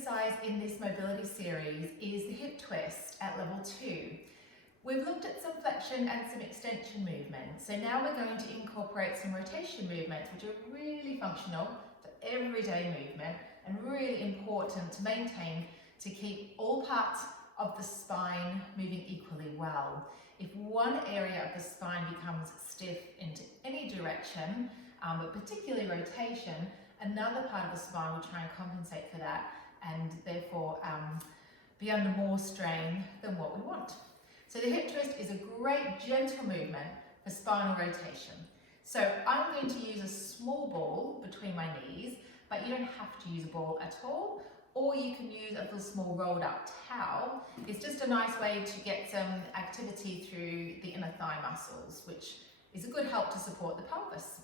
exercise in this mobility series is the hip twist at level 2. We've looked at some flexion and some extension movements, so now we're going to incorporate some rotation movements which are really functional for everyday movement and really important to maintain to keep all parts of the spine moving equally well. If one area of the spine becomes stiff into any direction, but particularly rotation, another part of the spine will try and compensate for that and therefore be under more strain than what we want. So the hip twist is a great gentle movement for spinal rotation. So I'm going to use a small ball between my knees, but you don't have to use a ball at all, or you can use a little small rolled up towel. It's just a nice way to get some activity through the inner thigh muscles, which is a good help to support the pelvis.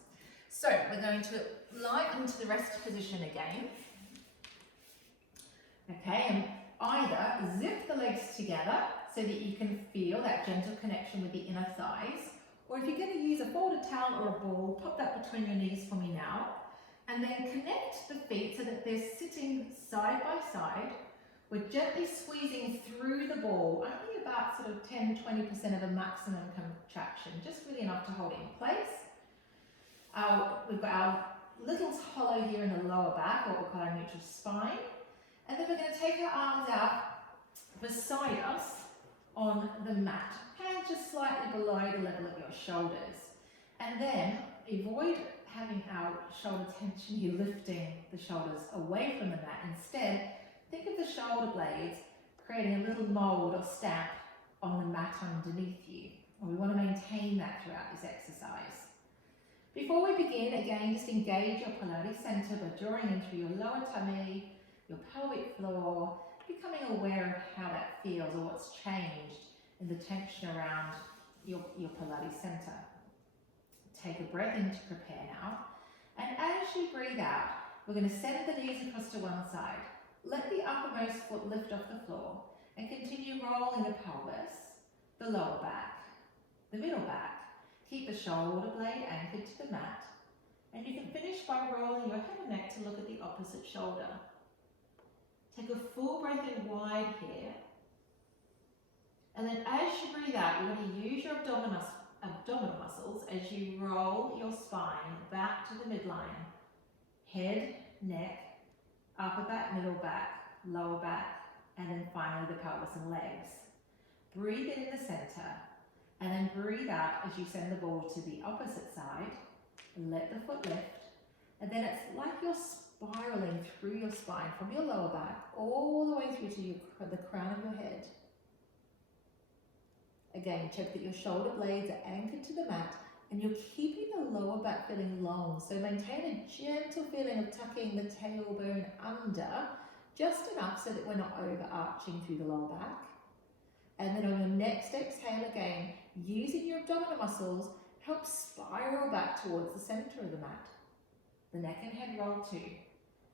So we're going to lie into the rest position again. Okay, and either zip the legs together so that you can feel that gentle connection with the inner thighs, or if you're going to use a folded towel or a ball, pop that between your knees for me now, and then connect the feet so that they're sitting side by side. We're gently squeezing through the ball, only about sort of 10-20% of a maximum contraction, just really enough to hold it in place. We've got our little hollow here in the lower back, what we call our neutral spine. And then we're going to take our arms out beside us on the mat. Hands just slightly below the level of your shoulders. And then avoid having our shoulder tension here, lifting the shoulders away from the mat. Instead, think of the shoulder blades creating a little mold or stamp on the mat underneath you. And we want to maintain that throughout this exercise. Before we begin, again, just engage your Pilates center by drawing in through your lower tummy, your pelvic floor, becoming aware of how that feels or what's changed in the tension around your Pilates center. Take a breath in to prepare now. And as you breathe out, we're going to send the knees across to one side. Let the uppermost foot lift off the floor and continue rolling the pelvis, the lower back, the middle back. Keep the shoulder blade anchored to the mat, and you can finish by rolling your head and neck to look at the opposite shoulder. Take a full breath in wide here, and then as you breathe out, you're going to use your abdominal muscles as you roll your spine back to the midline. Head, neck, upper back, middle back, lower back, and then finally the pelvis and legs. Breathe in the center. And then breathe out as you send the ball to the opposite side. And let the foot lift. And then it's like you're spiraling through your spine from your lower back all the way through to the crown of your head. Again, check that your shoulder blades are anchored to the mat and you're keeping the lower back feeling long. So maintain a gentle feeling of tucking the tailbone under, just enough so that we're not overarching through the lower back. And then on your next exhale again, using your abdominal muscles, help spiral back towards the center of the mat. The neck and head roll too.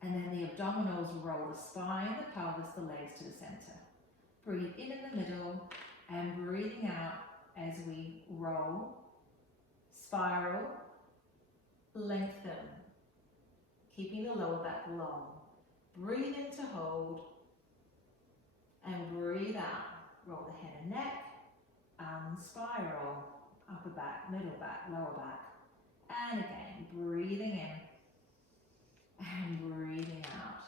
And then the abdominals roll the spine, the pelvis, the legs to the center. Breathe in the middle and breathing out as we roll, spiral, lengthen, keeping the lower back long. Breathe in to hold and breathe out. Roll the head and neck, spiral, upper back, middle back, lower back. And again, breathing in and breathing out.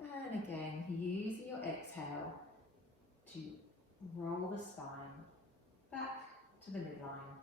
And again, using your exhale to roll the spine back to the midline.